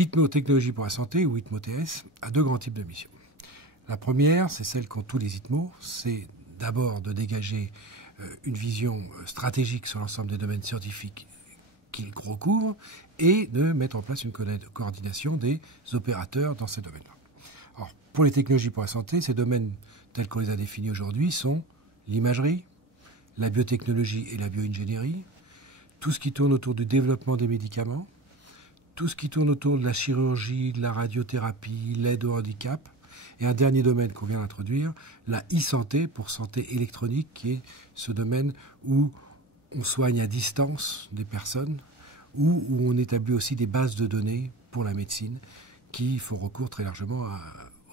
L'ITMO, Technologie pour la Santé, ou ITMO-TS, a deux grands types de missions. La première, c'est celle qu'ont tous les ITMO, c'est d'abord de dégager une vision stratégique sur l'ensemble des domaines scientifiques qu'ils recouvrent et de mettre en place une coordination des opérateurs dans ces domaines-là. Alors, pour les technologies pour la santé, ces domaines tels qu'on les a définis aujourd'hui sont l'imagerie, la biotechnologie et la bioingénierie, tout ce qui tourne autour du développement des médicaments, tout ce qui tourne autour de la chirurgie, de la radiothérapie, l'aide au handicap, et un dernier domaine qu'on vient d'introduire, la e-santé, pour santé électronique, qui est ce domaine où on soigne à distance des personnes, ou où on établit aussi des bases de données pour la médecine, qui font recours très largement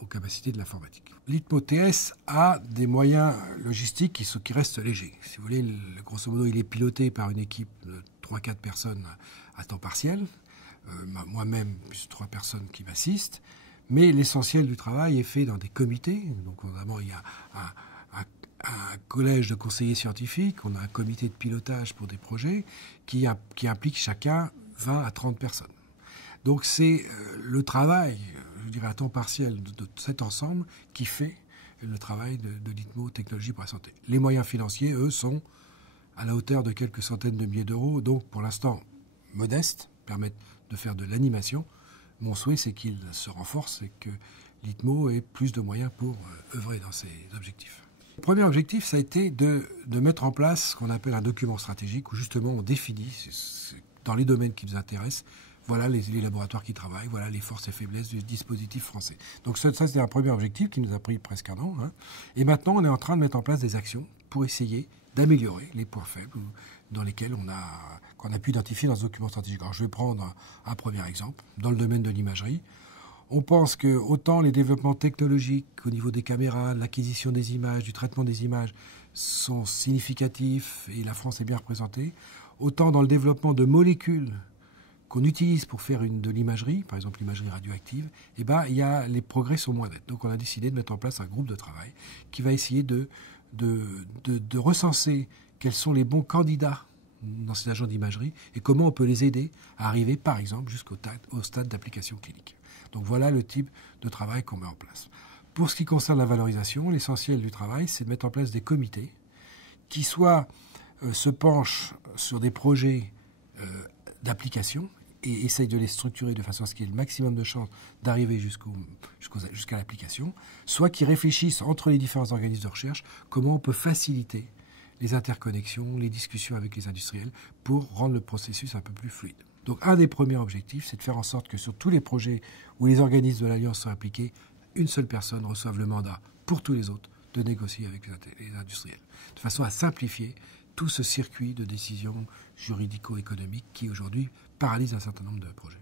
aux capacités de l'informatique. L'ITMO-TS a des moyens logistiques qui restent légers. Si vous voulez, grosso modo, il est piloté par une équipe de 3-4 personnes à temps partiel, moi-même, plus 3 personnes qui m'assistent, mais l'essentiel du travail est fait dans des comités. Donc, notamment, il y a un collège de conseillers scientifiques, on a un comité de pilotage pour des projets qui implique chacun 20 à 30 personnes. Donc, c'est le travail, je dirais à temps partiel, de cet ensemble qui fait le travail de l'ITMO Technologie pour la Santé. Les moyens financiers, eux, sont à la hauteur de quelques centaines de milliers d'euros, donc pour l'instant modestes, permettent de faire de l'animation. Mon souhait, c'est qu'il se renforce et que l'ITMO ait plus de moyens pour œuvrer dans ses objectifs. Le premier objectif, ça a été de mettre en place ce qu'on appelle un document stratégique où justement on définit, dans les domaines qui nous intéressent, voilà les laboratoires qui travaillent, voilà les forces et faiblesses du dispositif français. Donc ça c'était un premier objectif qui nous a pris presque un an. Et maintenant, on est en train de mettre en place des actions pour essayer d'améliorer les points faibles dans lesquels qu'on a pu identifier dans ce document stratégique. Alors je vais prendre un premier exemple. Dans le domaine de l'imagerie, on pense que autant les développements technologiques au niveau des caméras, de l'acquisition des images, du traitement des images sont significatifs et la France est bien représentée, autant dans le développement de molécules qu'on utilise pour faire de l'imagerie, par exemple l'imagerie radioactive, les progrès sont moins nets. Donc on a décidé de mettre en place un groupe de travail qui va essayer de recenser quels sont les bons candidats dans ces agents d'imagerie et comment on peut les aider à arriver, par exemple, jusqu'au stade d'application clinique. Donc voilà le type de travail qu'on met en place. Pour ce qui concerne la valorisation, l'essentiel du travail, c'est de mettre en place des comités qui soit se penchent sur des projets d'application et essayent de les structurer de façon à ce qu'il y ait le maximum de chances d'arriver jusqu'à l'application, soit qui réfléchissent entre les différents organismes de recherche comment on peut faciliter les interconnexions, les discussions avec les industriels pour rendre le processus un peu plus fluide. Donc un des premiers objectifs, c'est de faire en sorte que sur tous les projets où les organismes de l'Alliance sont impliqués, une seule personne reçoive le mandat pour tous les autres de négocier avec les industriels, de façon à simplifier tout ce circuit de décisions juridico-économiques qui aujourd'hui paralyse un certain nombre de projets.